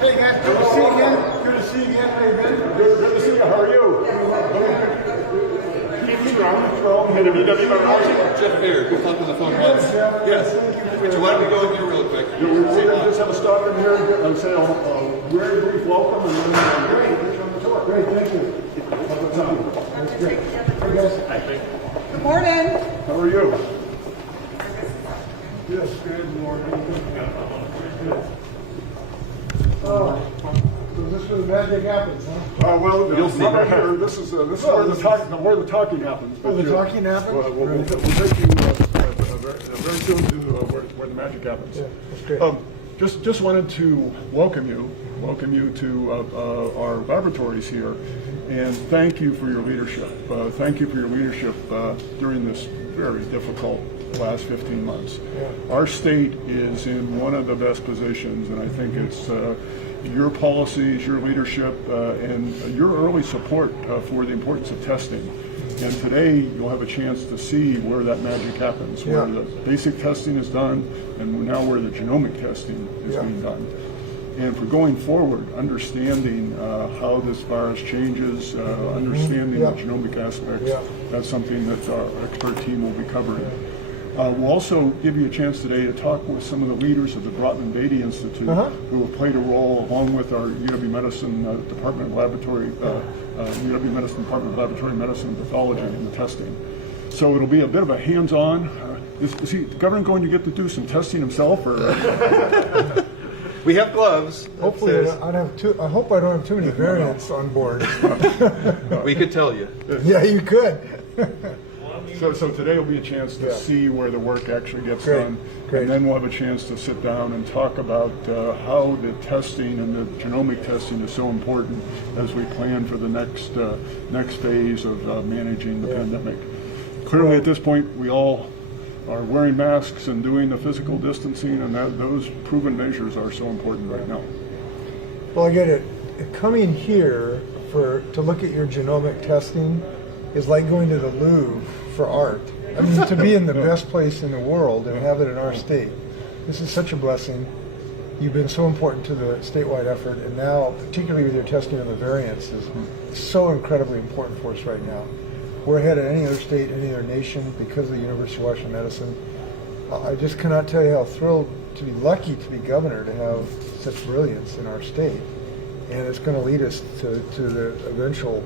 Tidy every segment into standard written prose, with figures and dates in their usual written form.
Hey guys, good to see you again. Good to see you again. How you been? Good to see you. How are you? Keep strong. Head of UW. Jeff Baird, who talked on the phone once. Yes. Would you want me to go with you real quick? We're going to just have a stop in here and say a very brief welcome and then Great. Great, thank you. That's great. Hey guys. Good morning. how are you? Yes, good morning. Oh, so this is where the magic happens, huh? Well, You'll see. right here. This is where the talking happens. Oh, the talking happens? We'll take you very soon to where the magic happens. Yeah, that's great. Just wanted to welcome you to our laboratories here, and thank you for your leadership. Thank you for your leadership during this very difficult last 15 months. Yeah. Our state is in one of the best positions, and I think it's your policies, your leadership, and your early support for the importance of testing. And today you'll have a chance to see where that magic happens, where the basic testing is done, and now where the genomic testing is being done. And for going forward, understanding how this virus changes, understanding the genomic aspects, that's something that our expert team will be covering. We'll also give you a chance today to talk with some of the leaders of the Brotman-Beatty Institute who have played a role, along with our UW Medicine Department of Laboratory, UW Medicine Department of Laboratory Medicine and Pathology in the testing. So it'll be a bit of a hands-on. Is the governor going to get to do some testing himself, or? We have gloves. Hopefully, I hope I don't have too many variants on board. We could tell you. Yeah, you could. So today will be a chance to see where the work actually gets done. Great. And then we'll have a chance to sit down and talk about how the testing and the genomic testing is so important as we plan for the next phase of managing the pandemic. Clearly at this point we all are wearing masks and doing the physical distancing, and those proven measures are so important right now. Well, I get it. Coming here to look at your genomic testing is like going to the Louvre for art. I mean, to be in the best place in the world and have it in our state. This is such a blessing. You've been so important to the statewide effort, and now, particularly with your testing on the variants, is so incredibly important for us right now. We're ahead of any other state, any other nation because of the University of Washington Medicine. I just cannot tell you how thrilled to be lucky to be governor, to have such brilliance in our state. And it's going to lead us to the eventual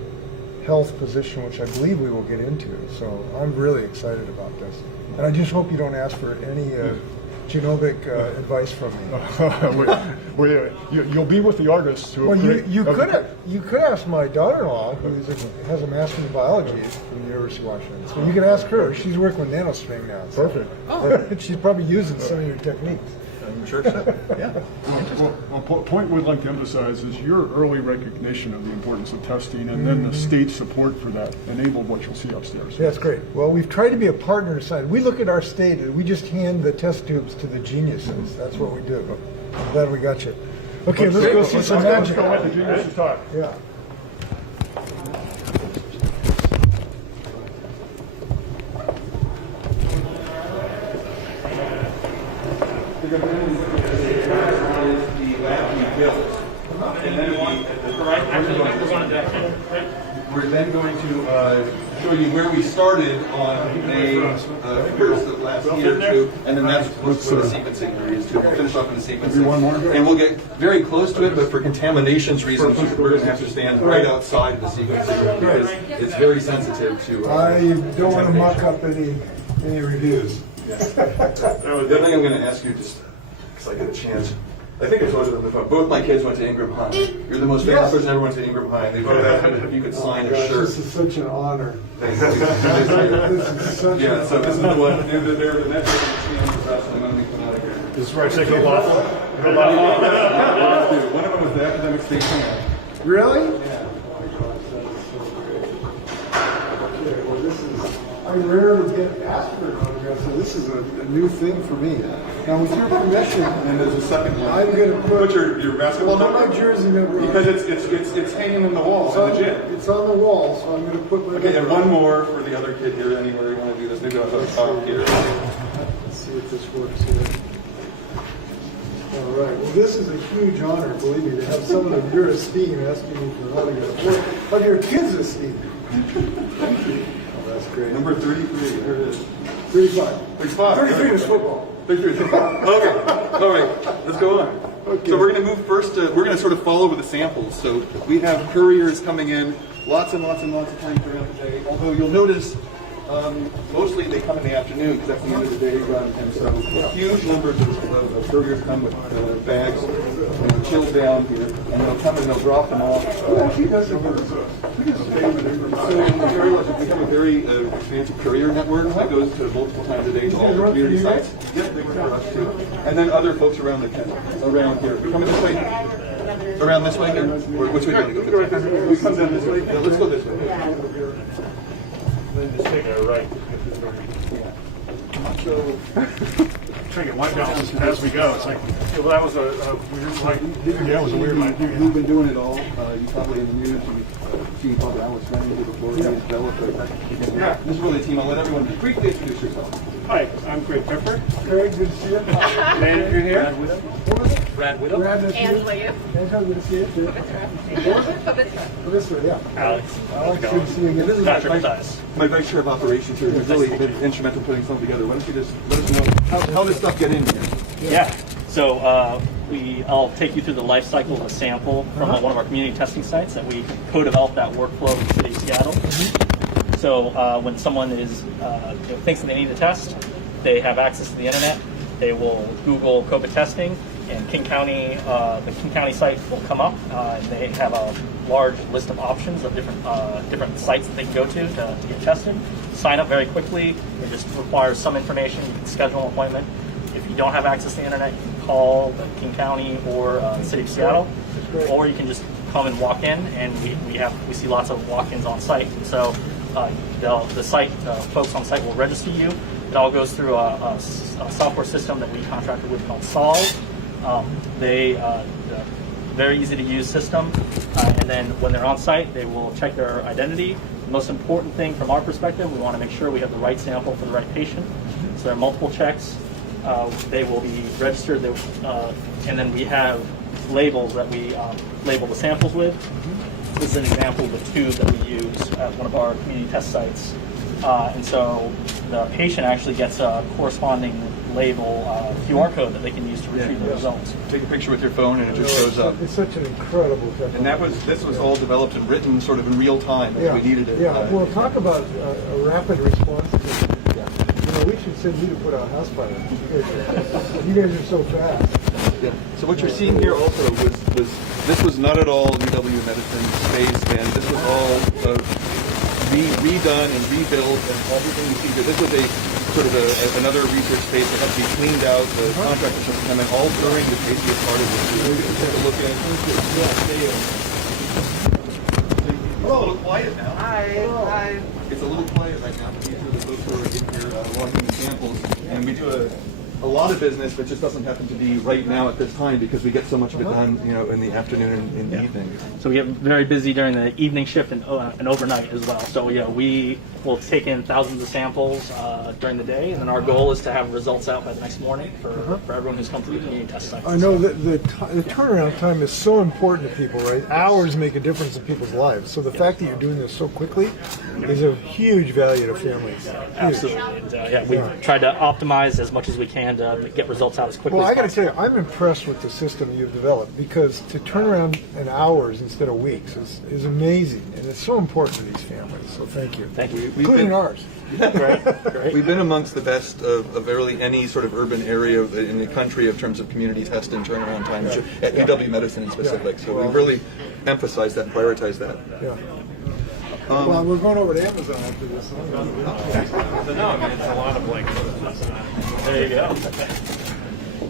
health position, which I believe we will get into. So I'm really excited about this. And I just hope you don't ask for any genomic advice from me. You'll be with the artists who. Well, you could ask my daughter-in-law, who has a master's in biology from the University of Washington. So you can ask her. She's working with NanoString now. So. Perfect. She's probably using some of your techniques. I'm sure so. Yeah. Well, point we'd like to emphasize is your early recognition of the importance of testing, and then the state support for that enabled what you'll see upstairs. Yeah, that's great. Well, we've tried to be a partner side. We look at our state and we just hand the test tubes to the geniuses. That's what we do. I'm glad we got you. Okay, let's go see some magic. Let's go let the geniuses talk. Yeah. We're then going to show you where we started on a first last year or two, and then that's where the sequencing is to finish off in the sequencing. One more. And we'll get very close to it, but for contaminations reasons, we're going to have to stand right outside the sequencing because it's very sensitive to. I don't want to muck up any reviews. The other thing I'm going to ask you, just because I get a chance. I think I told you on the phone. Both my kids went to Ingram High. You're the most famous person ever went to Ingram High. And they if you could sign a shirt. This is such an honor. Thank you. This is such Yeah, so this is the one. They're the next one when we come out of here. This is where I take a lot. One of them was the academic state champ. Really? Yeah. I rarely get asked for an autograph, so this is a new thing for me. Now, with your permission, And there's a second one. I'm going to put your basketball my number jersey number on. because it's hanging in the wall in the gym. It's on the wall, so I'm going to put my Okay, and number one on. more for the other kid here. Anywhere you want to do this, maybe I'll put a top here. Let's see if this works here. All right. Well, this is a huge honor, believe me, to have someone of your esteem asking me for an autograph. Or of your kids' esteem. Thank you. Oh, that's great. Number 33, there it is. 35. 35. 33 is football. 33 is football. Okay, all right, let's go on. Okay. So we're going to move first, we're going to sort of follow with the samples. So we have couriers coming in, lots and lots and lots of times throughout the day, although you'll notice mostly they come in the afternoon because that's the end of the day run, and so huge numbers of couriers come with bags and chilled down here, and they'll come and they'll drop them off. Who actually does it? So we have a very fancy courier network that goes to multiple times a day to all the community sites. Yep, they work for us too. And then other folks around around here. We coming this way? Around this way here? Or which way do you want to go? We come down this way? Yeah, let's go this way. Just take a right. So, trying to get white balance as we go. It's like, well, that was a weird, like, yeah, it was a weird night. You've been doing it all. You probably in the news. You've seen probably Alex Manning before. He developed Yeah. This is really a team. I'll let everyone briefly introduce yourself. Hi, I'm Craig Pepper. Craig, good to see you. Manager here. Brad, nice to see you. Angela, you? Angela, good to see you too. Melissa, yeah. Alex. Alex, good to see you again. This is Patrick Mathias. My vice chair of operations here has really been instrumental in putting something together. Why don't you just let us know how this stuff get in here? Yeah. So I'll take you through the life cycle of a sample from one of our community testing sites that we co-developed that workflow with the city of Seattle. So when someone thinks that they need a test, they have access to the internet. They will Google COVID testing, and the King County site will come up. And they have a large list of options of different sites that they can go to get tested. Sign up very quickly. It just requires some information. You can schedule an appointment. If you don't have access to the internet, you can call the King County or the City of Seattle, or you can just come and walk in, and we see lots of walk-ins on site. So the site folks on site will register you. It all goes through a software system that we contracted with called Solve. Very easy to use system, and then when they're on site, they will check their identity. The most important thing from our perspective, we want to make sure we have the right sample for the right patient. So there are multiple checks. They will be registered, and then we have labels that we label the samples with. This is an example of the tube that we use at one of our community test sites. And so the patient actually gets a corresponding label QR code that they can use to retrieve the results. Take a picture with your phone and it just shows up. It's such an incredible technology. And this was all developed and written sort of in real time as we needed it. Yeah, well, talk about a rapid response. We should send you to put out house fire. You guys are so fast. Yeah. So what you're seeing here also this was not at all UW Medicine space, and this was all redone and rebuilt, and everything you see here. This was a sort of another research space that had to be cleaned out. The contractors have come in all during the safety part of this. You can take a look at it. It's a little quiet now. Hi. It's a little quiet right now. These are the folks who are in here logging the samples, and we do a lot of business, but just doesn't happen to be right now at this time because we get so much of it done, in the afternoon and in the evening. So we get very busy during the evening shift and overnight as well. So we will take in thousands of samples during the day, and then our goal is to have results out by the next morning for everyone who's come through the community test sites. I know that the turnaround time is so important to people, right? Hours make a difference in people's lives. So the fact that you're doing this so quickly is of huge value to families. Huge. Absolutely. And, we tried to optimize as much as we can to get results out as quickly Well, as I got to possible. tell you, I'm impressed with the system you've developed because to turn around in hours instead of weeks is amazing, and it's so important to these families. So thank you. Thank you. Including ours. Great. We've been amongst the best of really any sort of urban area in the country in terms of community test and turnaround times at UW Medicine in specific. So we really emphasize that, prioritize that. Yeah. Well, we're going over to Amazon after this. So no, I mean, it's a lot of like. There you go.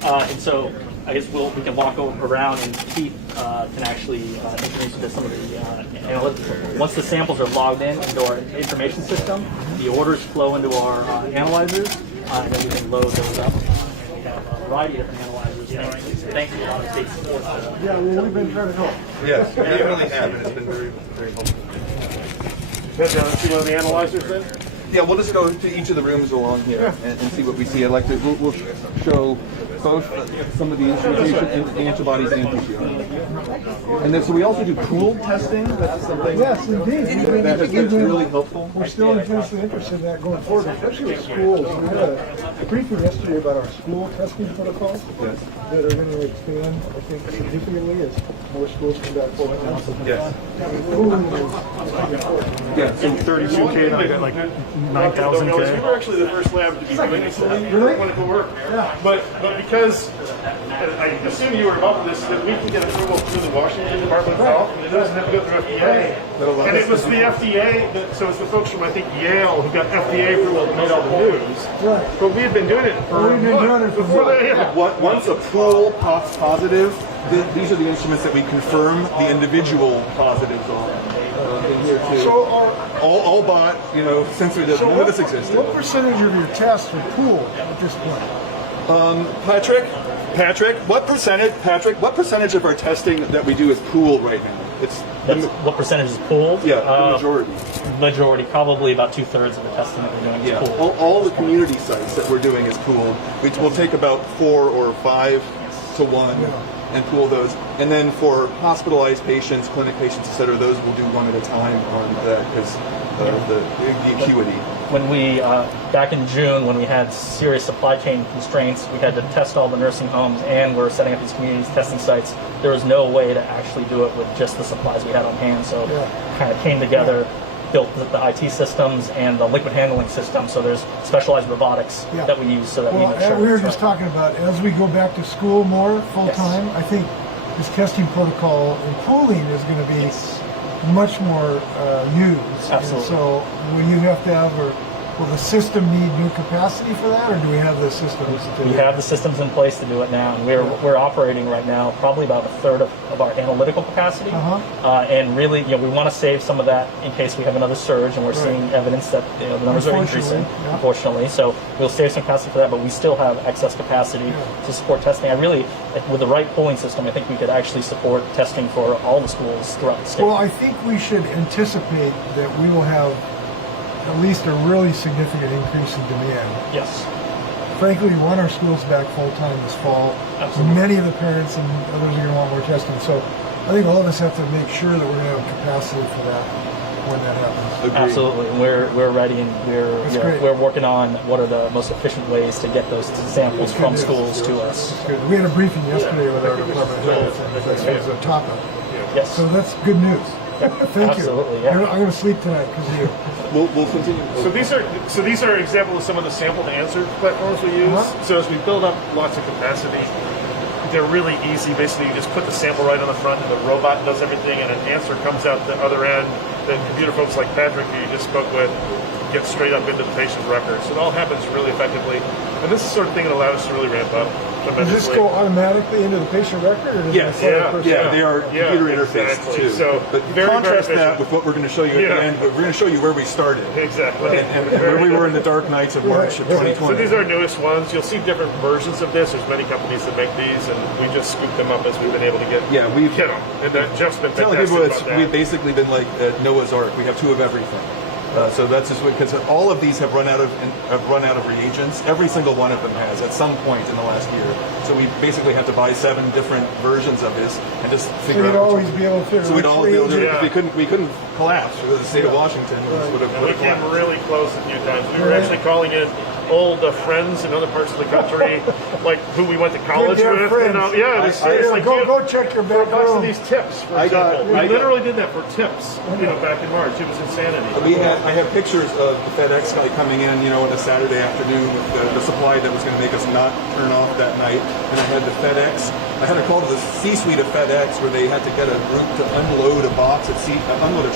And so I guess we can walk around, and Keith can actually introduce you to some of the analytics. Once the samples are logged into our information system, the orders flow into our analyzers, and then we can load those up. And we have a variety of different analyzers. Thanks to a lot of state support. Yeah, well, we've been trying to help. Yes, we really have, and it's been very, very helpful. See one of the analyzers then? Yeah, we'll just go to each of the rooms along here and see what we see. We'll show both some of the instrumentation and the antibodies and PCR. And then, so we also do pooled testing. That's something Yes, indeed. that's really helpful. We're still intensely interested in that going forward, especially with schools. We had a briefing yesterday about our school testing protocols Yes. that are going to expand, I think, significantly as more schools come back full time. Yes. Yeah. So 32K, and I got like 9,000K. We were actually the first lab to be doing this clinical work. But because I assume you were involved in this, that we can get approval through the Washington Department of Health, and it doesn't have to go through FDA. And it was the FDA, so it's the folks from I think Yale who got FDA approval that made all the news. Right. But we had been doing it for We've been doing it for before what? that. Yeah. Once a pool pops positive, these are the instruments that we confirm the individual positives on. In here too. So are all bought, since we did none of this existed. what percentage of your tests are pooled at this point? Patrick, what percentage of our testing that we do is pooled right now? It's What percentage is pooled? the majority. Majority, probably about 2/3 of the testing that we're doing Yeah, is pooled. all the community sites that we're doing is pooled. We'll take about 4 or 5 to 1 and pool those. And then for hospitalized patients, clinic patients, et cetera, those we'll do one at a time on that because the acuity. When we, back in June, when we had serious supply chain constraints, we had to test all the nursing homes and we're setting up these community testing sites. There was no way to actually do it with just the supplies we had on hand. So kind of came together, built the IT systems and the liquid handling system. So there's specialized robotics that we use so that we make sure. We were it's just right. talking about as we go back to school more full time, I think this testing protocol and pooling is going to be much more used. Absolutely. And so will you have to have, or will the system need new capacity for that, or do we have the systems to We have the systems in place to do it now, and we're operating right now probably about 1/3 of our analytical capacity. And really, we want to save some of that in case we have another surge, and we're seeing evidence that the numbers are increasing. Unfortunately, so we'll save some capacity for that, but we still have excess capacity to support testing. With the right polling system, I think we could actually support testing for all the schools throughout the state. Well, I think we should anticipate that we will have at least a really significant increase in demand. Yes. Frankly, we want our schools back full time this fall. Absolutely. Many of the parents and others are going to want more testing. So I think all of us have to make sure that we're going to have capacity for that when that happens. Agreed. Absolutely, and we're ready, and great. we're working on what are the most efficient ways to get those samples That's from good schools to us. That's good. We had a briefing yesterday with our Department of Health, and this was a topic. Yes. So that's good news. Thank Absolutely, you. yeah. I'm going to sleep tonight because of you. We'll continue. So these are examples of some of the sample to answer platforms we use. So as we build up lots of capacity, they're really easy. Basically, you just put the sample right on the front, and the robot does everything, and an answer comes out the other end. The computer folks like Patrick, who you just spoke with, get straight up into the patient's records. So it all happens really effectively. And this is the sort of thing that allowed us to really ramp up Does this tremendously. go automatically into the patient record? Or does Yes, it follow the person? they are computer interfaced exactly. too. So but very, contrast very that efficient. with what we're going to show you at the end. But we're going to show you where we started Exactly. and where we were in the dark nights of March of 2020. So these are our newest ones. You'll see different versions of this. There's many companies that make these, and we just scoop them up as we've been able to get we've them. And that just been telling fantastic people about that. we've basically been like Noah's Ark. We have 2 of everything. So that's just because all of these have run out of reagents. Every single one of them has at some point in the last year. So we basically had to buy 7 different versions of this and just figure So out. you'd always be able to figure So we'd which always be able to. reagent- We couldn't collapse because the state of Washington would have We came collapsed. really close a few times. We were actually calling in old friends in other parts of the country, like who we went to college Good to have with. friends. Yeah, it's like Go check your for a back box of room. these tips, for I got- example. We literally did that for tips, back in March. It was insanity. I have pictures of the FedEx guy coming in, on a Saturday afternoon with the supply that was going to make us not turn off that night. And I had the FedEx. I had a call to the C-suite of FedEx where they had to get a group to unload a box at unload a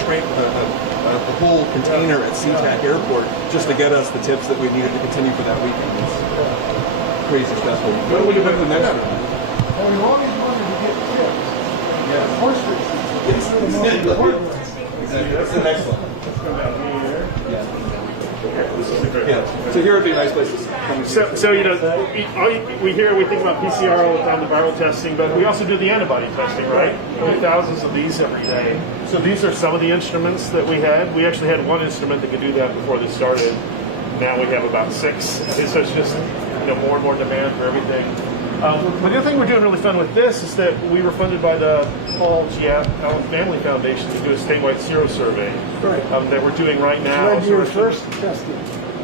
whole container at SeaTac Airport just to get us the tips that we needed to continue for that weekend. It's crazy stuff. What do we do with the next one? Well, we always wanted to get tips. Yeah. Horse racing. That's the next one. Yeah. So here would be a nice place to come. So we think about PCR all the time, the viral testing, but we also do the antibody testing, right? We do thousands of these every day. So these are some of the instruments that we had. We actually had 1 instrument that could do that before this started. Now we have about 6. So it's just more and more demand for everything. But the other thing we're doing really fun with this is that we were funded by the Paul G. Allen Family Foundation to do a statewide sero survey Right. that we're doing right now. When So your we're- first testing,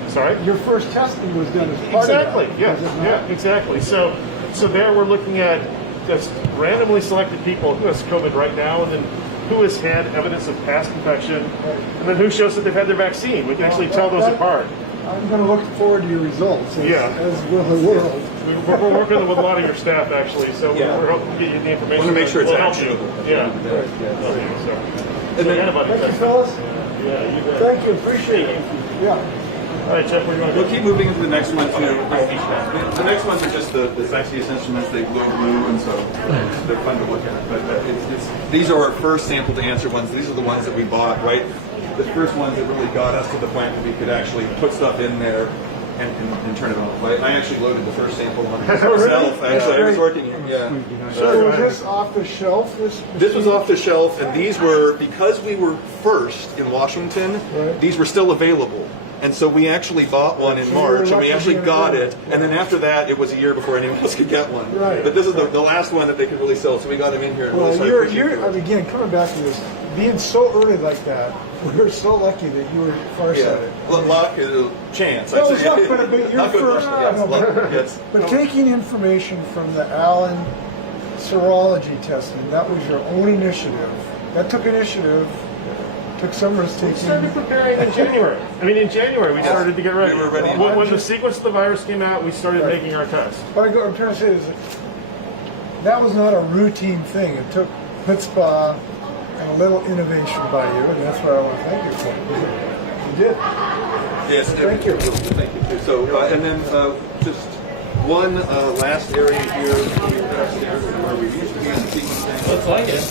Sorry? your first testing was done as part Exactly. of that. Yeah. was it not? Yeah. Exactly. So there we're looking at just randomly selected people who has COVID right now, and then who has had evidence of past infection, and then who shows that they've had their vaccine. We can actually tell those apart. I'm going to look forward to your results, as will the world. We're working with a lot of your staff actually, so Yeah. we're hoping to get you the information. Want to make sure that it's will help you. actionable. Yeah. And then- antibody Thank you, testing. fellas. Yeah, you bet. Thank you. Appreciate it. Yeah. All right, Jeff, where do you want to We'll go? keep moving into the next one too. The next ones are just the sexiest instruments. They glow blue, and so they're fun to look at. But these are our first sample to answer ones. These are the ones that we bought, right? The first ones that really got us to the point that we could actually put stuff in there and turn it on. Right? I actually loaded the first sample on myself. Actually, I was working. Yeah. So was this off the shelf? This was off the shelf, and these were, because we were first in Washington, Right. these were still available. And so we actually bought one in So you were March, and we lucky actually to got get it. And then after that, it was a year before anyone else could get one. Right. But this is the last one that they could really sell, so we got them in here. And Well, really you're, appreciate it. I mean, again, coming back to this, being so early like that, we're so lucky that you were Yeah. farsighted. Luck is a chance. No, I'd it's say. luck, but you're Not good first. luck, yes, No, luck, but- yes. But taking information from the Allen serology testing, that was your own initiative. That took initiative, took some risk We taking. started preparing in January. I mean, in January we started to get ready. We were ready. When the sequence of the virus came out, we started Right. making our test. What I'm trying to say is that was not a routine thing. It took chutzpah and a little innovation by you, and that's what I want to thank you for. You did. Yes, Thank you. Thank you. Too. So, and then just one last area here upstairs where we used to be sequencing. Looks like it.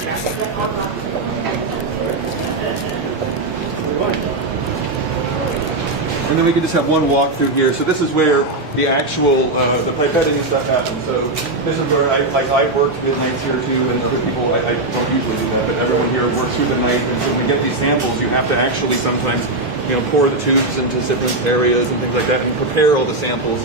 And then we can just have one walk through here. So this is where the actual the pipetting and stuff happens. So this is where I worked midnights here too, and other people I don't usually do that, but everyone here works through the night. And so to get these samples, you have to actually sometimes pour the tubes into different areas and things like that, and prepare all the samples.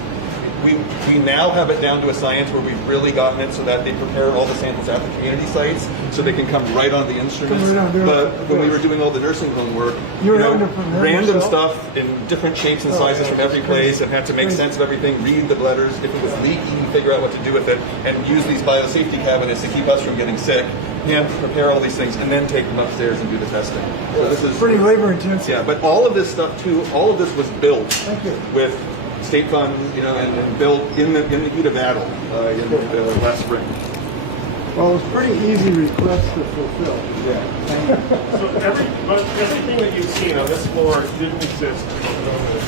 We now have it down to a science where we've really gotten it so that they prepare all the samples at the community sites so they can come right on the instruments. Come right on, But when we were doing all the nursing home work, You were having to prepare random yourself? stuff in different shapes and sizes from every place, and had to make sense of everything, read the letters, if it was leaking, figure out what to do with it, and use these biosafety cabinets to keep us from getting sick, and prepare all these things, and then take them upstairs and do the testing. So this is Pretty labor intensive. yeah, but all of this stuff too, all of this was built Thank you. with state funds, and built in the heat of battle in the last spring. Well, it was pretty easy request to fulfill. So everything that you've seen on this floor didn't exist before COVID.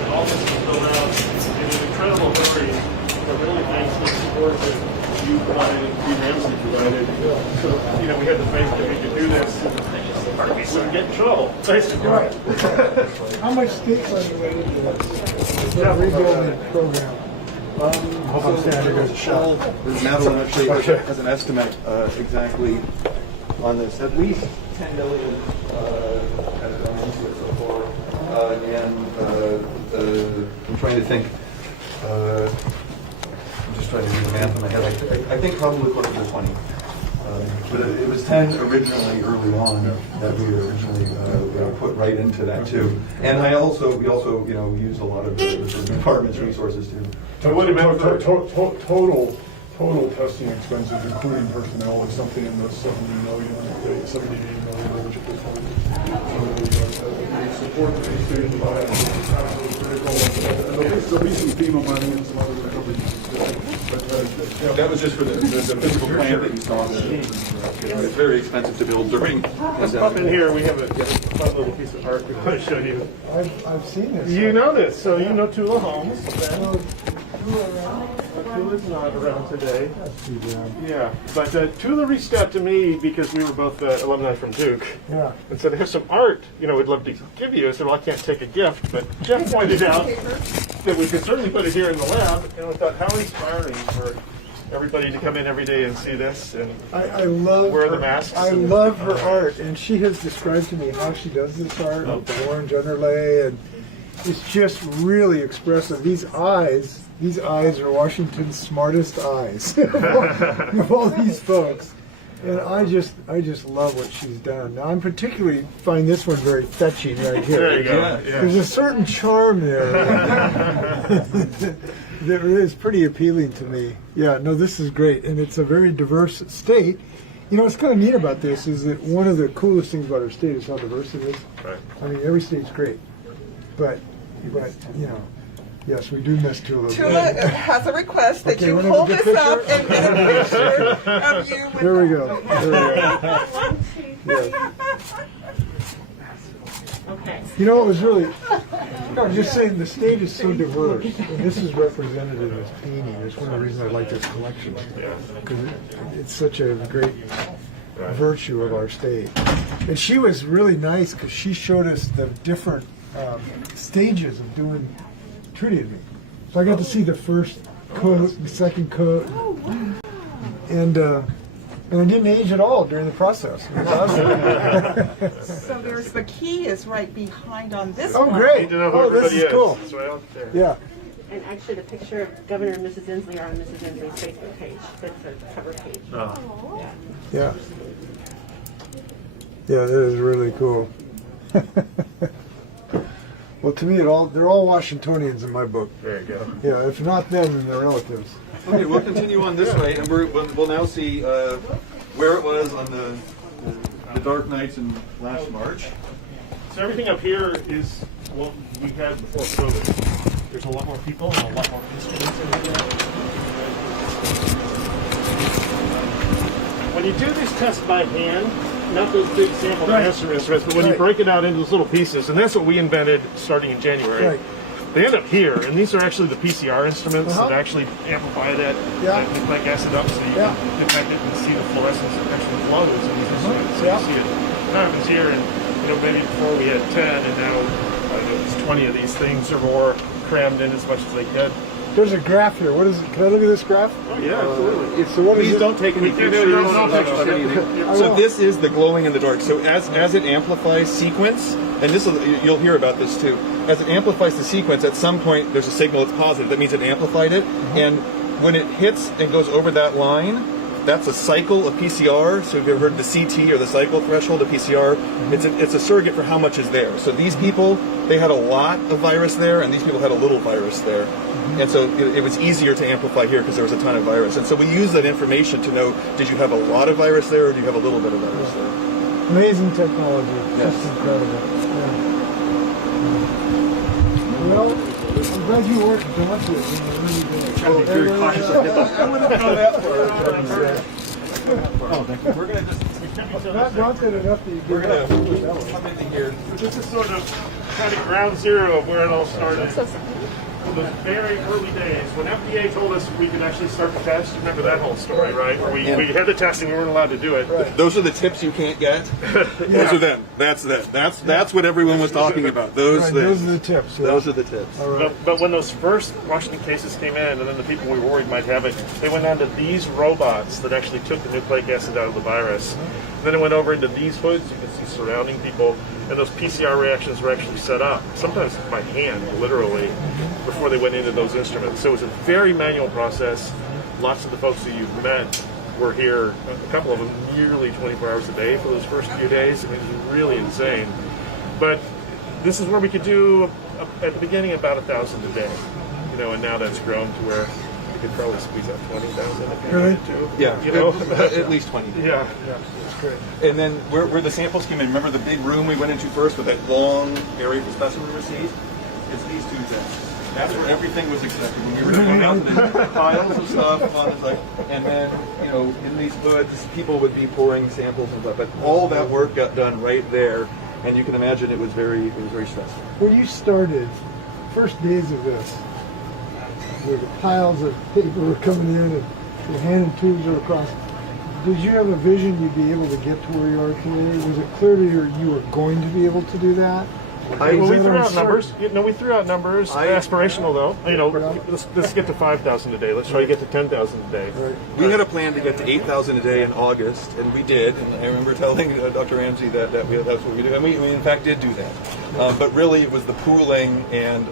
And all this was built out in an incredible hurry, really thanks to the support that you provided and Steve Ramsey provided. So, we had the faith that we could do this. Part of me so get in trouble, basically. Right. How much state money went into this? The rebuilding program. Madeline actually has an estimate exactly on this. At least 10 million has gone into it so far. I'm trying to think. I'm just trying to do the math in my head. I think probably closer to 20. But it was 10 originally early on that we originally put right into that too. And we also used a lot of the department's resources too. Total testing expenses, including personnel, is something in the 70 million, 70 to 80 million range at this point. So the support that these students provide is absolutely critical. And there'll be some FEMA money and some other recovery. But That was just for the physical plant that you saw. It's very expensive to build during. Let's pop in here. We have a fun little piece of art we want to show you. I've seen this. You know this, so you know Tula Holmes. Tula around? Tula's not around today. That's too bad. Yeah, but Tula reached out to me because we were both alumni from Duke. Yeah. And said, here's some art, we'd love to give you. I said, well, I can't take a gift, but Jeff pointed out that we could certainly put it here in the lab, and we thought, how inspiring for everybody to come in every day and see this. And I love wear the her- masks I and- love her art, and she has described to me how she does this art with the orange underlay, and it's just really expressive. These eyes these eyes are Washington's smartest eyes of all these folks. And I just love what she's done. Now, I'm particularly find this one very fetching right here. There you go. Yeah. There's a certain charm there that is pretty appealing to me. Yeah, no, this is great, and it's a very diverse state. You know, what's kind of neat about this is that one of the coolest things about our state is how diverse it is. Right. I mean, every state's great, but you know, yes, we do miss Tula. Tula has a request that Okay, you wanna have a hold good this up picture? and get a picture of you with There we go. There we go. Yeah. You know, it was really, I'm just saying the state is so diverse, and this is represented in this painting. It's one of the reasons I like this collection, because it's such a great virtue of our state. And she was really nice because she showed us the different stages of doing treating me. So I got to see the first coat, the second coat, and I didn't age at all during the process. It was awesome. So there's the key is right behind on this Oh, one. great! To know who Oh, this everybody is cool. It's right out there. Yeah. And actually, the picture of Governor and Mrs. Inslee are on Mrs. Inslee's Facebook page. That's the cover page. Oh. Yeah. Yeah, that is really cool. Well, to me, they're all Washingtonians in my book. There you go. Yeah, if not them, then their relatives. Okay, we'll continue on this way, and we'll now see where it was on the dark nights in last March. So everything up here is what we had before COVID. There's a lot more people and a lot more instruments in here. When you do these tests by hand, not those big sample instruments, but when you break it out into those little pieces, and that's what we invented starting in January. Right. They end up here, and these are actually the PCR instruments that actually amplify that nucleic acid up so you can detect it and see the fluorescence that actually flows in these instruments. So you see it. It happens here, and maybe before we had 10, and now it's 20 of these things or more crammed in as much as they could. There's a graph here. What is it? Can I look at this graph? Oh yeah, absolutely. So what is Please it? don't take any We can pictures do no of pictures. anything. I So won't. this is the glowing in the dark. So as it amplifies sequence, and you'll hear about this too. As it amplifies the sequence, at some point there's a signal that's positive. That means it amplified it, and when it hits and goes over that line, that's a cycle of PCR. So have you ever heard the CT or the cycle threshold of PCR? It's a surrogate for how much is there. So these people, they had a lot of virus there, and these people had a little virus there. And so it was easier to amplify here because there was a ton of virus. And so we use that information to know, did you have a lot of virus there or do you have a little bit of virus there? Amazing technology. Yes. Just incredible. Yeah. Well, I'm glad you weren't daunted. Trying to be very cautious of HIPAA. I wouldn't go that far. We're going to just Not daunted enough that you we're give going up. to come into here. This is sort of kind of ground zero of where it all started. In those very early days, when FDA told us we could actually start the test, you remember that whole story, right? Where we had the testing, we weren't allowed to do it. Those are the tips you can't get. Those are them. That's them. That's what everyone was talking about. Those Right, things. those are the tips. Yeah. Those are the tips. All right. But when those first Washington cases came in, and then the people we were worried might have it, they went on to these robots that actually took the nucleic acid out of the virus. Then it went over into these hoods, you can see surrounding people, and those PCR reactions were actually set up, sometimes by hand, literally, before they went into those instruments. So it was a very manual process. Lots of the folks that you've met were here, a couple of them nearly 24 hours a day for those first few days. I mean, it was really insane. But this is where we could do, at the beginning, about 1,000 a day. And now that's grown to where you could probably squeeze out 20,000 if you Really? wanted to. Yeah, at least 20. Yeah. That's great. And then where the samples came in, remember the big room we went into first with that long area for specimen receipt? It's these two things. That's where everything was accepted. When you were going out the piles of stuff on the site, and then in these hoods, people would be pouring samples and stuff. But all that work got done right there, and you can imagine it was very stressful. When you started, first days of this, the piles of paper were coming in and the hand and tubes were across. Did you have a vision you'd be able to get to where you are today? Was it clear to you were going to be able to do that? Well, we Is it threw out uncertain? numbers. We threw out numbers. Aspirational, though. Let's get to 5,000 a day. Let's try to get to 10,000 a day. We had a plan to get to 8,000 a day in August, and we did. And I remember telling Dr. Ramsey that that's what we did, and we in fact did do that. But really, it was the pooling and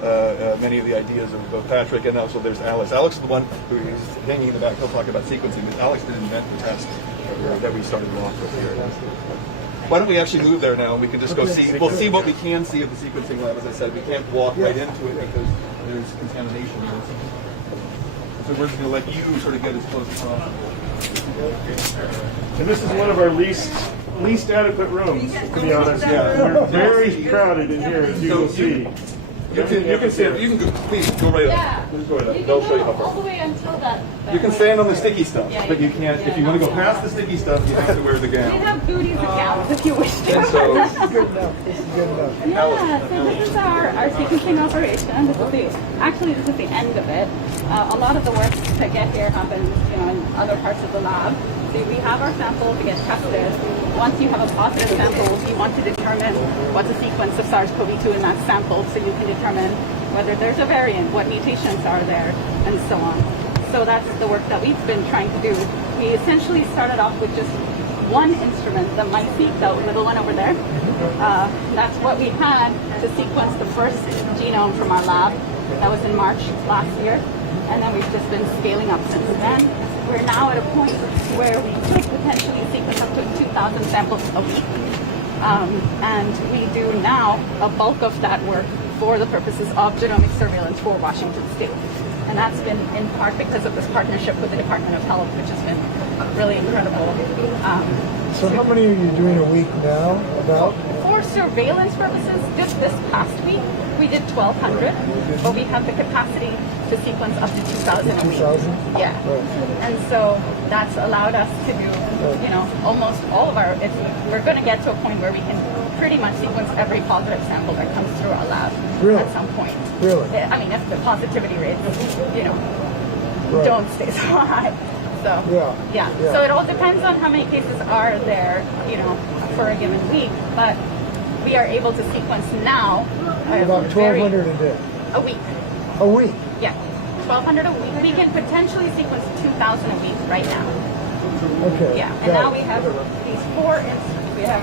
many of the ideas of Patrick, and also there's Alex. Alex is the one who is hanging in the back. He'll talk about sequencing, but Alex did invent the test that we started off with here. Why don't we actually move there now, and we can just go see. We'll see what we can see of the sequencing lab. As I said, we can't walk right into it because there's contamination here. So we're going to let you sort of get as close as possible. And this is one of our least adequate rooms, to be honest. Yeah. We're very crowded in here, as you will see. You can stand. You can go, please go right up. Please go right up. They'll show you how All far. the way until that. You can stand on the sticky stuff, Yeah, but you can't. If you want to go past the sticky stuff, you have to wear the We gown. have booties and gowns if you wish to. And so, This is good enough. This is good enough. Yeah, so this is our sequencing operation. This is the end of it. A lot of the work to get here happens, in other parts of the lab. So we have our sample to get tested. Once you have a positive sample, you want to determine what's the sequence of SARS-CoV-2 in that sample, so you can determine whether there's a variant, what mutations are there, and so on. So that's the work that we've been trying to do. We essentially started off with just one instrument, the MySeq, the little one over there. That's what we had to sequence the first genome from our lab. That was in March last year. And then we've just been scaling up since then. We're now at a point where we could potentially sequence up to 2,000 samples a week. And we do now a bulk of that work for the purposes of genomic surveillance for Washington State. And that's been in part because of this partnership with the Department of Health, which has been really incredible. So how many are you doing a week now? About? For surveillance purposes, just this past week, we did 1,200, but we have the capacity to sequence up to 2,000 a week. 2,000? Yeah. And so that's allowed us to do, almost all of our, we're going to get to a point where we can pretty much sequence every positive sample that comes through our lab at some point. Really? I mean, if the positivity rates, Right. don't stay so high. So, yeah. So it all depends on how many cases are there, for a given week. But we are able to sequence now About 1,200 a day. a week. A week? Yeah, 1,200 a week. We can potentially sequence 2,000 a week right now. Okay. Yeah, and now we have these 4 instruments. We have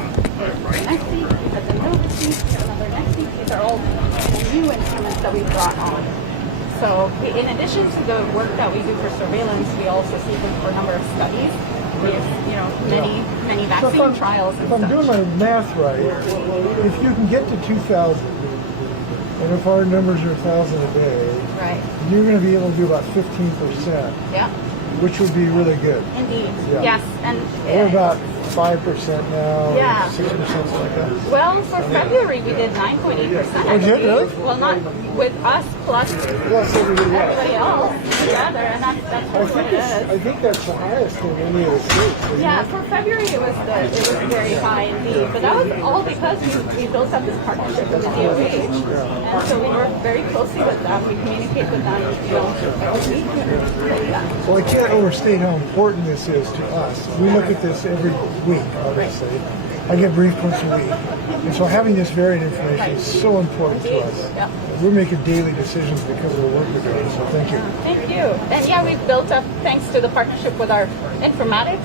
NextSeq, we have the NovaSeq, we have another NextSeq. These are all new instruments that we brought on. So in addition to the work that we do for surveillance, we also sequence for a number of studies. We have, many vaccine trials and If I'm such. doing my math right, if you can get to 2,000, and if our numbers are 1,000 a day, Right. you're going to be able to do about 15%, Yeah, which would be really good. indeed. Yeah. Yes, and We're about 5% now, Yeah. 6%, something like that. well, for February we did 9.8%. Oh, did you really? Well, not with us plus Yes, everybody else. everybody else together, and that's what it is. I think that's the highest in any of the states. Isn't Yeah, it? for February it was very high indeed, but that was all because we built up this partnership with the DOH, and so we work very closely with them. We communicate with them, every week. Yeah. Well, I can't overstate how important this is to us. We look at this every week, obviously. I get briefed once a week. And so having this varied information is so important to us. Yeah. We're making daily decisions because of the work we're doing, so thank you. Thank you. And yeah, we've built up, thanks to the partnership with our informatics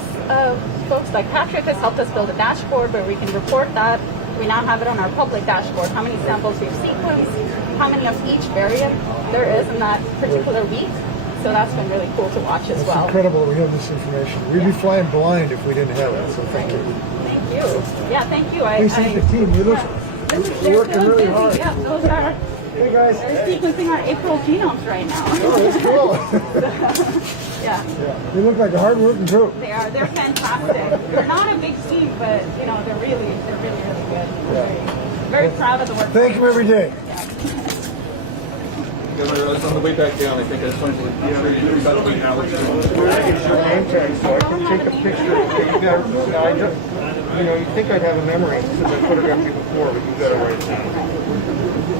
folks like Patrick has helped us build a dashboard where we can report that. We now have it on our public dashboard, how many samples we've sequenced, how many of each variant there is in that particular week. So that's been really cool to watch as It's well. incredible we have this information. We'd be flying blind if we didn't have it, so thank you. Thank you. Yeah, thank you. Please thank the team. You're They're working so really busy. hard. Yeah, those are, Hey guys. they're sequencing our April genomes right now. Oh, that's cool. Yeah. You look like a hard-working group. They're fantastic. They're not a big team, but they're really good. Very proud of the work. Thank you every day. Governor, on the way back down, I think I just wanted to make sure you got to meet Alex. It's your name tag, so I can take a picture. You got, you think I'd have a memory since I photographed you before, but you got to write it down.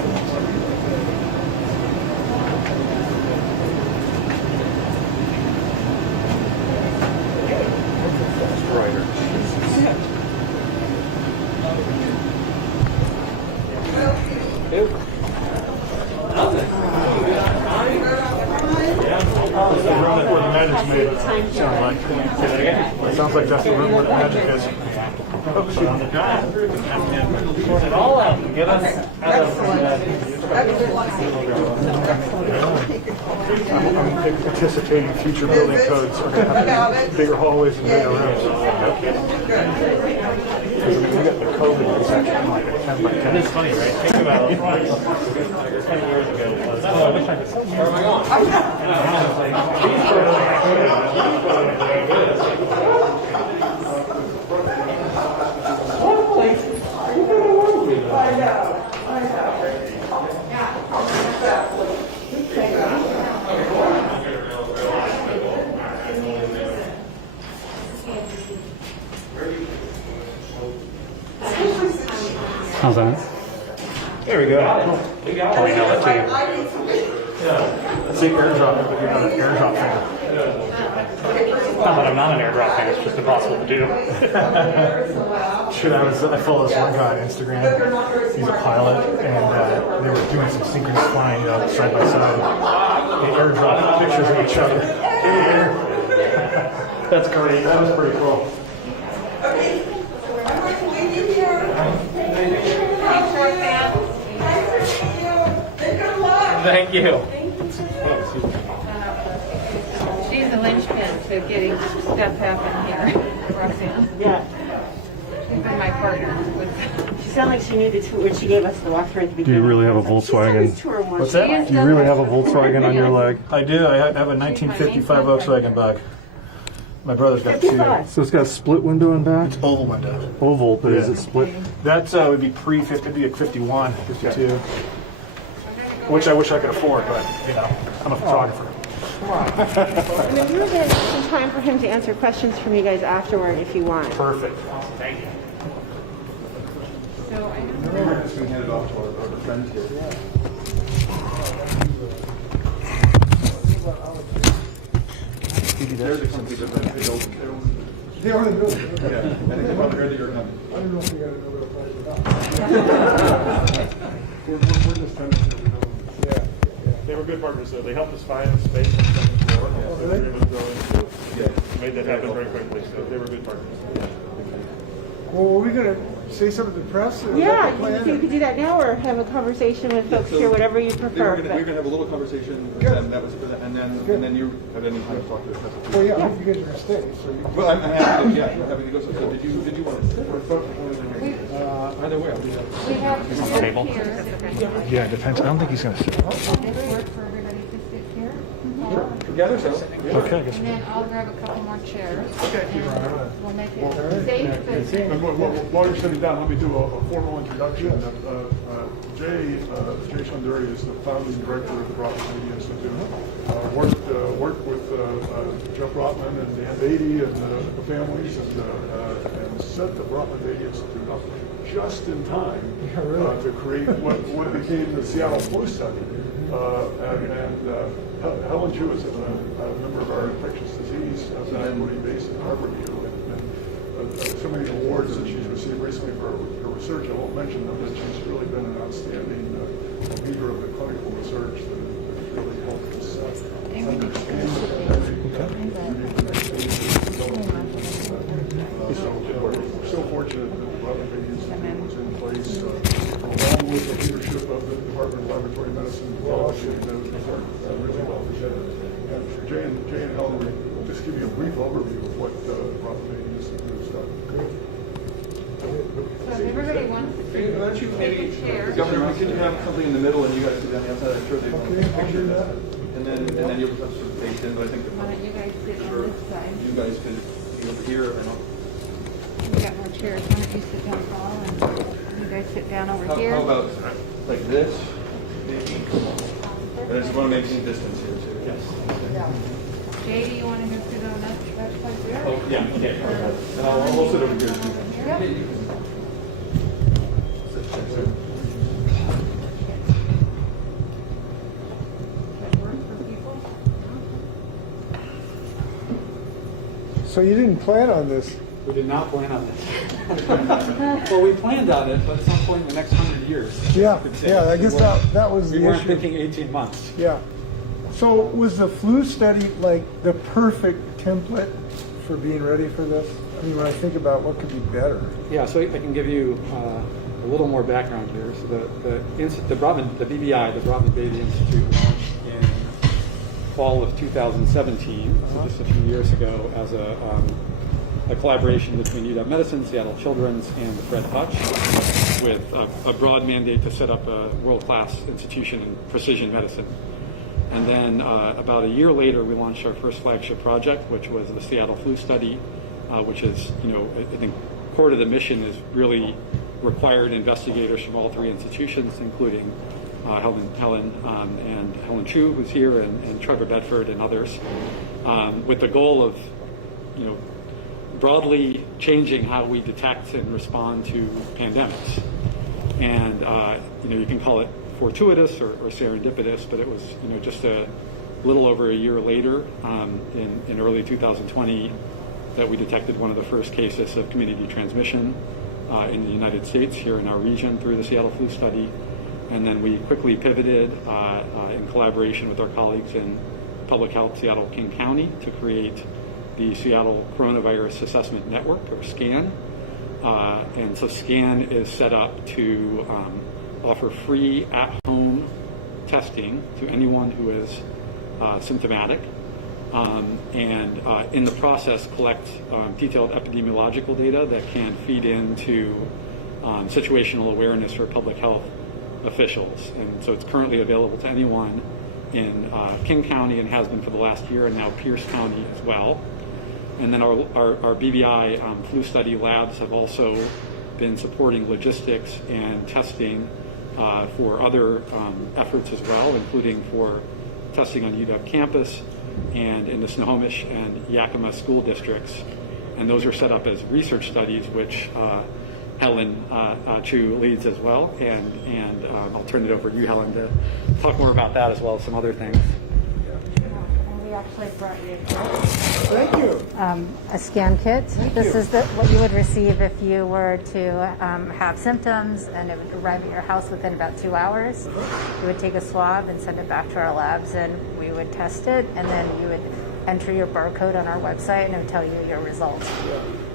Writer. It sounds like that's the room where the magic is. Sort it all out and get us out of I'm anticipating future building codes are going to have bigger hallways and bigger rooms. We got the COVID section like a 10 by 10. It's funny, right? Think about it. 20 years ago it was. Oh, I wish I could. Where am I How's that? There we go. Oh, we know that too. See, airdrop, but you're not an airdrop fan. Not that I'm not an airdrop fan, it's just impossible to do. Shit, I follow this one guy on Instagram. He's a pilot, and they were doing some synchronous flying side by side. They airdrop pictures of each other. That's great. That was pretty cool. Thank you. She's the linchpin to getting stuff happen here, Roxanne. Yeah. She's been my partner. She sounded like she knew the tour when she gave us the walkthrough at the beginning. Do you really have a Volkswagen? What's that? Do you really have a Volkswagen on your leg? I do. I have a 1955 Volkswagen bug. My brother's got two. So it's got a split window in back? It's oval window. Oval, but is it split? That would be pre-50, it'd be a 51, 52. Which I wish I could afford, but, you know, I'm a photographer. And then we were going to have some time for him to answer questions from you guys afterward if you want. Perfect. Thank you. So I know. We're just going to hand it off to our friends here. There's some people that they don't. They already built it. Yeah, I think they probably heard that you're coming. I don't know if we got another place or not. We're just tenants here. We don't. Yeah. They were good partners, though. They helped us find the space on the second floor. So we were able to go in. Made that happen very quickly, so they were good partners. Well, were we going to say something to the press? Or Yeah, was that the plan? you could do that now or have a conversation with folks So here, whatever you We're prefer. going to have a little conversation with them. That was for that, and then you have any time to talk to the press. Well, yeah, I hope you guys are going to stay. So you Well, I'm happy to, yeah, we're happy to go. So did you want to sit? either way, I'll do that. We have to sit Table? here. Yeah, it depends. I don't think he's going to sit. Does it work for everybody to sit here? Together, so. Okay, I guess. And then I'll grab a couple more chairs. Okay. We'll make it safe, but And while you're sitting down, let me do a formal introduction. Jay Sundari is the founding director of the Brotman Media Institute. Worked with Jeff Brotman and Dan Beatty and the families and set the Brotman Media Institute up just in time to create what became the Seattle Flu Study. Helen Chu is a member of our infectious disease faculty based in Harborview, and so many awards that she's received recently for her research. I won't mention them, but she's really been an outstanding leader of the clinical research that has really helped us understand so we're so fortunate that the Brotman Media Institute was in place, along with the leadership of the Department of Laboratory Medicine. Really well presented. Jay and Helen will just give you a brief overview of what the Brotman Media Institute has done. so if everybody wants to Why don't you maybe, chair. Governor, could you have something in the middle and you guys sit down the outside? I'm sure they want to picture that. And then you'll sort of face in, but I think Why don't you guys sit on this side? you guys could be over here and We got more chairs. Why don't you sit down, Paul, and you guys sit down over here. how about like this? Maybe. I just want to make some distance here too. Yes. Jay, do you want to go sit on that place there? Oh, yeah, okay. And I'll sit over here too. Yep. That work for people? So you didn't plan on this? We did not plan on this. Well, we planned on it, but at some point in the next 100 years. Yeah, yeah. I guess that was We the weren't issue. thinking 18 months. Yeah. So was the flu study like the perfect template for being ready for this? I mean, when I think about what could be better. Yeah, so I can give you a little more background here. So the BBI, the Brodmann Beatty Institute, launched in fall of 2017, so just a few years ago, as a collaboration between UW Medicine, Seattle Children's, and the Fred Hutch, with a broad mandate to set up a world-class institution in precision medicine. And then about a year later, we launched our first flagship project, which was the Seattle Flu Study, which is, I think core to the mission is really required investigators from all three institutions, including Helen and Helen Chu, who's here, and Trevor Bedford and others, with the goal of, broadly changing how we detect and respond to pandemics. And you can call it fortuitous or serendipitous, but it was just a little over a year later, in early 2020, that we detected one of the first cases of community transmission in the United States here in our region through the Seattle Flu Study. And then we quickly pivoted in collaboration with our colleagues in Public Health Seattle King County to create the Seattle Coronavirus Assessment Network, or SCAN. And so SCAN is set up to offer free at-home testing to anyone who is symptomatic, and in the process collect detailed epidemiological data that can feed into situational awareness for public health officials. And so it's currently available to anyone in King County, and has been for the last year, and now Pierce County as well. And then our BBI flu study labs have also been supporting logistics and testing for other efforts as well, including for testing on UW campus and in the Snohomish and Yakima school districts. And those are set up as research studies, which Helen Chu leads as well. And I'll turn it over to you, Helen, to talk more about that as well as some other things. We actually brought you Thank you. a scan kit. This is what you would receive if you were to have symptoms, and it would arrive at your house within about 2 hours. You would take a swab and send it back to our labs, and we would test it, and then you would enter your barcode on our website, and it would tell you your results.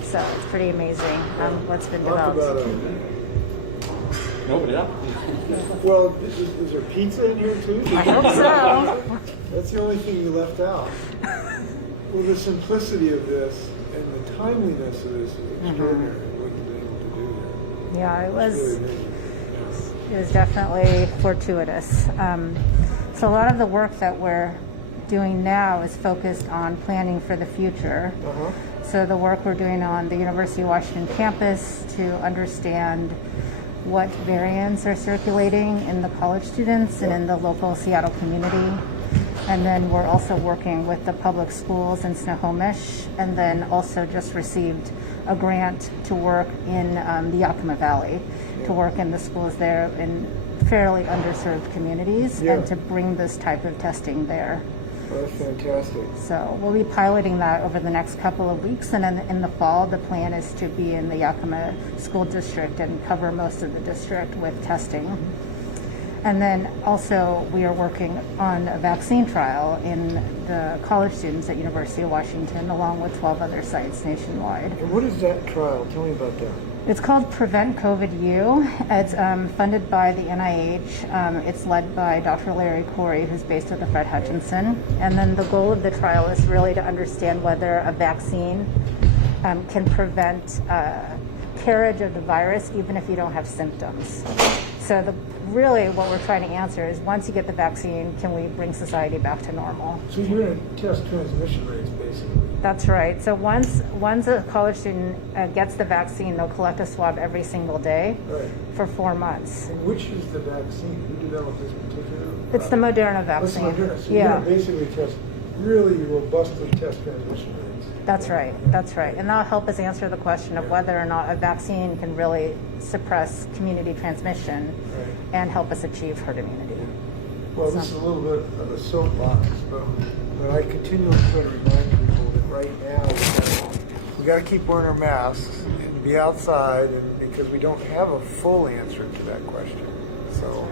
So it's pretty amazing what's been developed. Nobody up. Well, is there pizza in here too? I hope so. That's the only thing you left out. Well, the simplicity of this and the timeliness of this is extraordinary. What you've been able to do here. Yeah, it was. It's really amazing. It was definitely fortuitous. So a lot of the work that we're doing now is focused on planning for the future. So the work we're doing on the University of Washington campus to understand what variants are circulating in the college students and in the local Seattle community. And then we're also working with the public schools in Snohomish, and then also just received a grant to work in the Yakima Valley, to work in the schools there in fairly underserved communities, and to bring this type of testing there. Well, that's fantastic. So we'll be piloting that over the next couple of weeks, and then in the fall, the plan is to be in the Yakima School District and cover most of the district with testing. And then also we are working on a vaccine trial in the college students at University of Washington, along with 12 other sites nationwide. And what is that trial? Tell me about that. It's called Prevent COVID-U. It's funded by the NIH. It's led by Dr. Larry Corey, who's based at the Fred Hutchinson. And then the goal of the trial is really to understand whether a vaccine can prevent carriage of the virus, even if you don't have symptoms. So really what we're trying to answer is, once you get the vaccine, can we bring society back to normal? So you're going to test transmission rates, basically. That's right. So once a college student gets the vaccine, they'll collect a swab every single day for 4 months. And which is the vaccine? Who developed this particular? It's the Moderna vaccine. That's Moderna. So you're going to basically really robustly test transmission rates. That's right. That's right. And that'll help us answer the question of whether or not a vaccine can really suppress community transmission and help us achieve herd immunity. Well, this is a little bit of a soapbox, but I continually try to remind people that right now we got to keep wearing our masks and be outside, and because we don't have a full answer to that question. So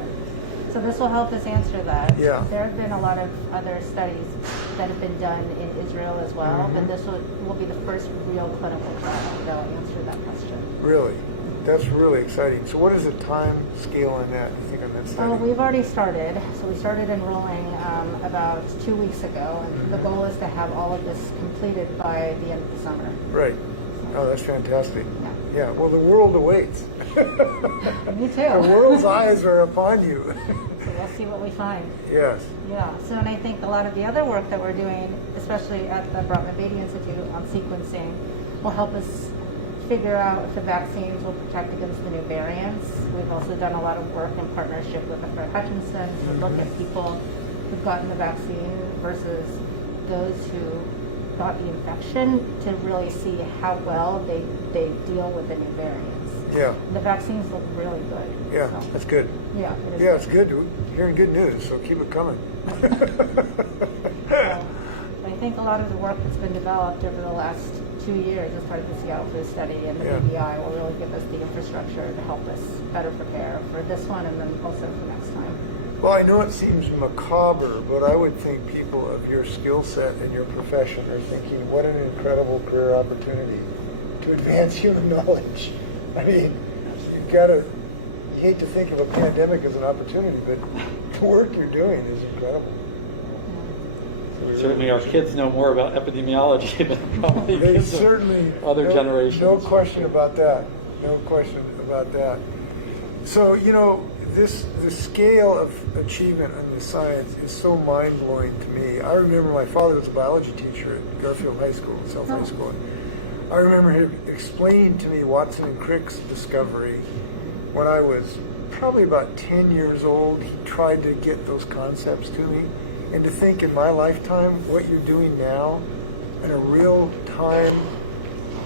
this will help us answer that. Yeah. There have been a lot of other studies that have been done in Israel as well, but this will be the first real clinical trial that will answer that question. Really? That's really exciting. So what is the time scale on that, you think, on that study? We've already started. So we started enrolling about 2 weeks ago, and the goal is to have all of this completed by the end of the summer. Right. Oh, that's fantastic. Yeah, well, the world awaits. Me too. The world's eyes are upon you. So we'll see what we find. Yes. Yeah, so and I think a lot of the other work that we're doing, especially at the Bratman-Beatty Institute on sequencing, will help us figure out if the vaccines will protect against the new variants. We've also done a lot of work in partnership with the Fred Hutchinson to look at people who've gotten the vaccine versus those who got the infection to really see how well they deal with the new variants. Yeah. The vaccines look really good. Yeah, so. that's good. Yeah, it is. Yeah, it's good. We're hearing good news, so keep it coming. So, I think a lot of the work that's been developed over the last 2 years as part of the Seattle Flu Study and the BBI will really give us the infrastructure to help us better prepare for this one and then also for next time. Well, I know it seems macabre, but I would think people of your skill set and your profession are thinking, what an incredible career opportunity to advance human knowledge. I mean, you hate to think of a pandemic as an opportunity, but the work you're doing is incredible. Certainly our kids know more about epidemiology than probably They kids of certainly, other generations. No question about that. No question about that. So, you know, the scale of achievement in the science is so mind-blowing to me. I remember my father was a biology teacher at Garfield High School, South High School. I remember him explaining to me Watson and Crick's discovery when I was probably about 10 years old. He tried to get those concepts to me. And to think in my lifetime, what you're doing now, in a real time,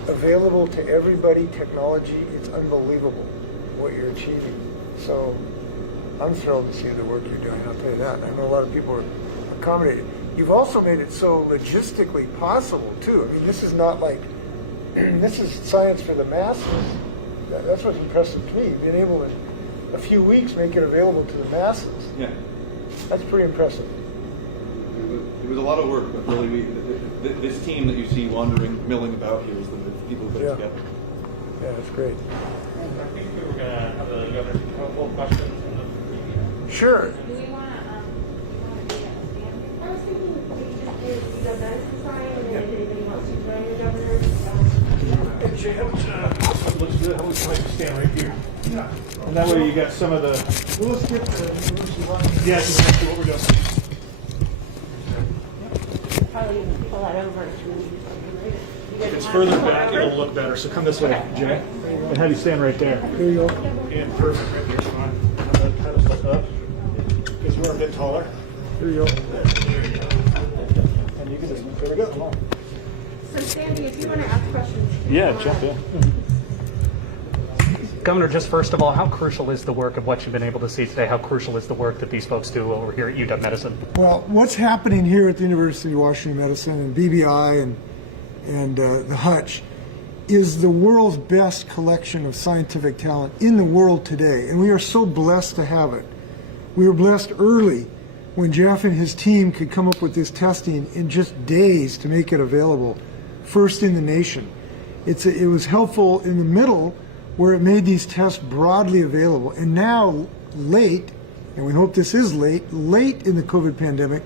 available to everybody technology, it's unbelievable what you're achieving. So I'm thrilled to see the work you're doing, I'll tell you that. I know a lot of people are accommodated. You've also made it so logistically possible, too. I mean, this is not like, this is science for the masses. That's what's impressive to me, being able to, in a few weeks, make it available to the masses. Yeah. That's pretty impressive. It was a lot of work, but really, this team that you see milling about here is the people who put it together. Yeah, that's great. I think we were going to have the governor take a couple of questions. Sure. Do we want to do that stand? I was thinking we could just do the medicine sign, and then if anybody wants to join the governor. Hey, Jay, looks good. How would you like to stand right here? Yeah. And that way you got some of the. Well, let's get the University of Yeah, that's exactly what we're doing. Probably pull that over if you need something. If it's further back, it'll look better. So come this way, Jay. And have you stand right there. Here you go. And perfect right there. Fine. Kind of stuff up. Because we're a bit taller. Here you go. And you can just, there we go. Come on. So Sandy, if you want to ask questions. Yeah, jump in. Governor, just first of all, how crucial is the work of what you've been able to see today? How crucial is the work that these folks do over here at UW Medicine? Well, what's happening here at the University of Washington Medicine and BBI and the Hutch is the world's best collection of scientific talent in the world today. And we are so blessed to have it. We were blessed early when Jeff and his team could come up with this testing in just days to make it available, first in the nation. It was helpful in the middle where it made these tests broadly available. And now, late, and we hope this is late in the COVID pandemic,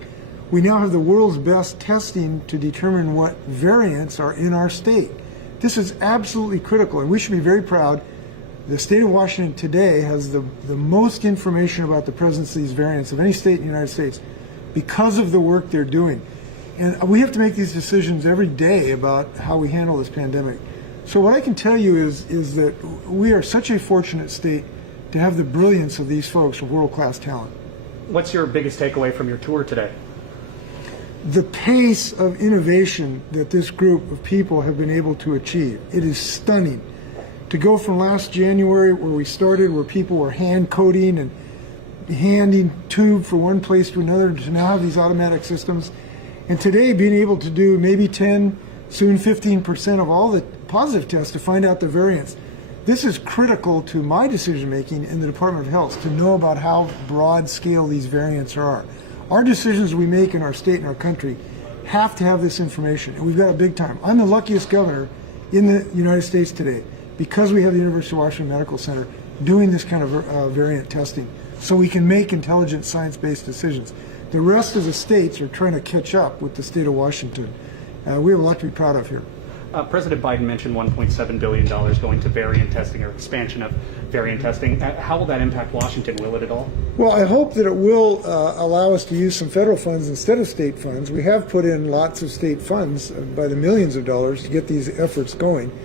we now have the world's best testing to determine what variants are in our state. This is absolutely critical, and we should be very proud. The state of Washington today has the most information about the presence of these variants of any state in the United States because of the work they're doing. And we have to make these decisions every day about how we handle this pandemic. So what I can tell you is that we are such a fortunate state to have the brilliance of these folks with world-class talent. What's your biggest takeaway from your tour today? The pace of innovation that this group of people have been able to achieve, it is stunning. To go from last January where we started, where people were hand coding and handing tube from one place to another, to now have these automatic systems. And today being able to do maybe 10, soon 15% of all the positive tests to find out the variants. This is critical to my decision making in the Department of Health, to know about how broad scale these variants are. Our decisions we make in our state and our country have to have this information, and we've got it big time. I'm the luckiest governor in the United States today because we have the University of Washington Medical Center doing this kind of variant testing so we can make intelligent science-based decisions. The rest of the states are trying to catch up with the state of Washington. We have a lot to be proud of here. President Biden mentioned $1.7 billion going to variant testing or expansion of variant testing. How will that impact Washington? Will it at all? Well, I hope that it will allow us to use some federal funds instead of state funds. We have put in lots of state funds by the millions of dollars to get these efforts going.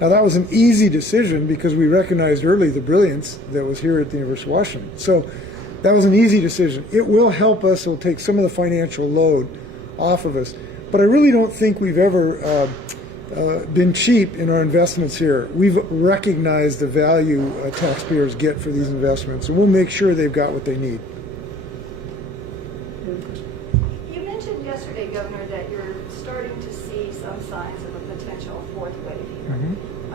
Now, that was an easy decision because we recognized early the brilliance that was here at the University of Washington. So that was an easy decision. It will help us. It will take some of the financial load off of us. But I really don't think we've ever been cheap in our investments here. We've recognized the value taxpayers get for these investments, and we'll make sure they've got what they need. You mentioned yesterday, Governor, that you're starting to see some signs of a potential fourth wave here.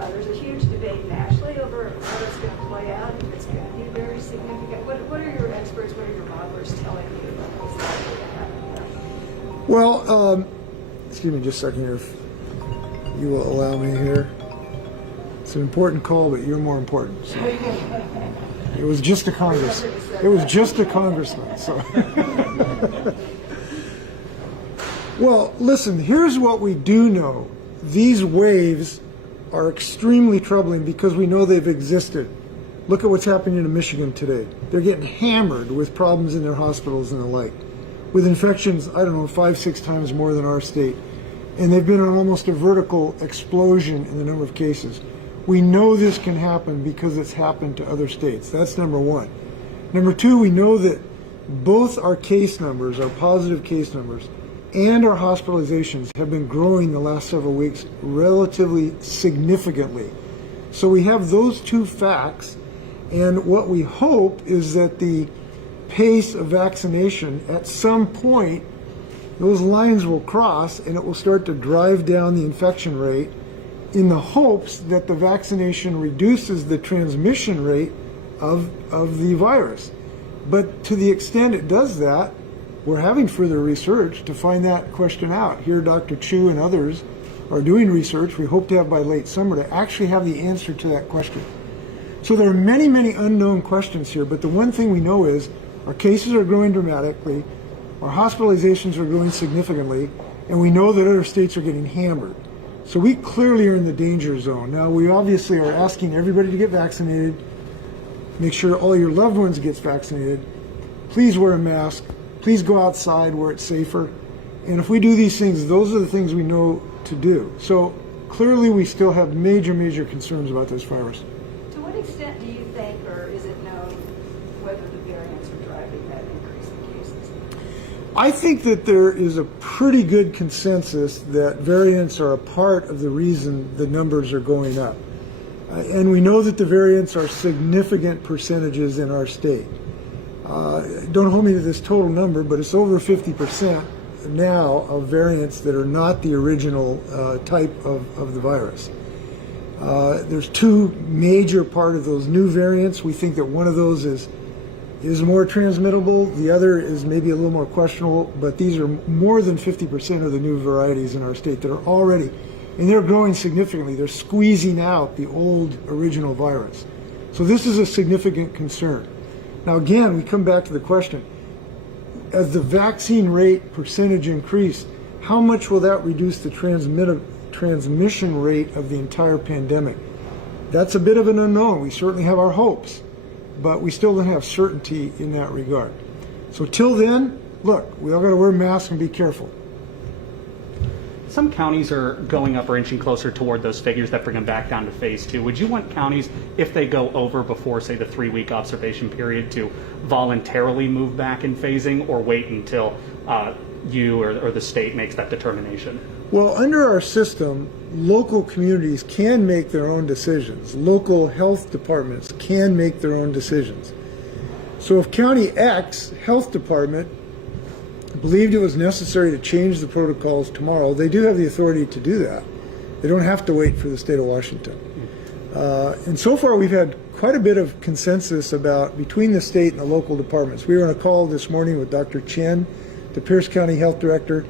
There's a huge debate nationally over how it's going to play out, if it's going to be very significant. What are your experts, what are your modelers telling you about what's likely to happen? Well, excuse me just a second here, if you will allow me here. It's an important call, but you're more important. So. It was just a Congress. It was just a congressman. So. Well, listen, here's what we do know. These waves are extremely troubling because we know they've existed. Look at what's happening in Michigan today. They're getting hammered with problems in their hospitals and the like, with infections, I don't know, 5-6 times more than our state. And they've been on almost a vertical explosion in the number of cases. We know this can happen because it's happened to other states. That's number one. Number two, we know that both our case numbers, our positive case numbers, and our hospitalizations have been growing the last several weeks relatively significantly. So we have those two facts, and what we hope is that the pace of vaccination at some point, those lines will cross and it will start to drive down the infection rate in the hopes that the vaccination reduces the transmission rate of the virus. But to the extent it does that, we're having further research to find that question out. Here, Dr. Chu and others are doing research we hope to have by late summer to actually have the answer to that question. So there are many, many unknown questions here, but the one thing we know is our cases are growing dramatically, our hospitalizations are growing significantly, and we know that other states are getting hammered. So we clearly are in the danger zone. Now, we obviously are asking everybody to get vaccinated, make sure all your loved ones get vaccinated, please wear a mask, please go outside where it's safer. And if we do these things, those are the things we know to do. So clearly we still have major, major concerns about this virus. To what extent do you think, or is it known, whether the variants are driving that increase in cases? I think that there is a pretty good consensus that variants are a part of the reason the numbers are going up. And we know that the variants are significant percentages in our state. Don't hold me to this total number, but it's over 50% now of variants that are not the original type of the virus. There's two major part of those new variants. We think that one of those is more transmittable. The other is maybe a little more questionable, but these are more than 50% of the new varieties in our state that are already, and they're growing significantly. They're squeezing out the old original virus. So this is a significant concern. Now again, we come back to the question, as the vaccine rate percentage increase, how much will that reduce the transmission rate of the entire pandemic? That's a bit of an unknown. We certainly have our hopes, but we still don't have certainty in that regard. So till then, look, we all got to wear masks and be careful. Some counties are going up or inching closer toward those figures that bring them back down to phase 2. Would you want counties, if they go over before, say, the 3-week observation period, to voluntarily move back in phasing, or wait until you or the state makes that determination? Well, under our system, local communities can make their own decisions. Local health departments can make their own decisions. So if County X Health Department believed it was necessary to change the protocols tomorrow, they do have the authority to do that. They don't have to wait for the state of Washington. And so far we've had quite a bit of consensus about between the state and the local departments. We were on a call this morning with Dr. Chen, the Pierce County Health Director.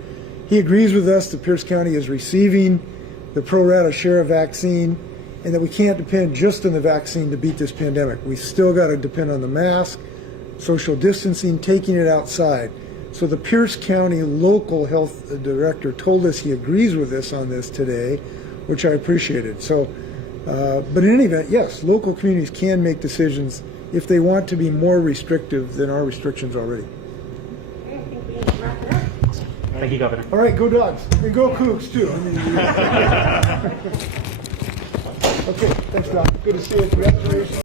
he agrees with us that Pierce County is receiving the pro rata share of vaccine, and that we can't depend just on the vaccine to beat this pandemic. We still got to depend on the mask, social distancing, taking it outside. So the Pierce County local health director told us he agrees with us on this today, which I appreciated. So, but in any event, yes, local communities can make decisions if they want to be more restrictive than our restrictions already. Thank you, Governor. All right, go Dogs. And go Cougs, too. Okay, thanks, Doc. Good to see you. Congratulations.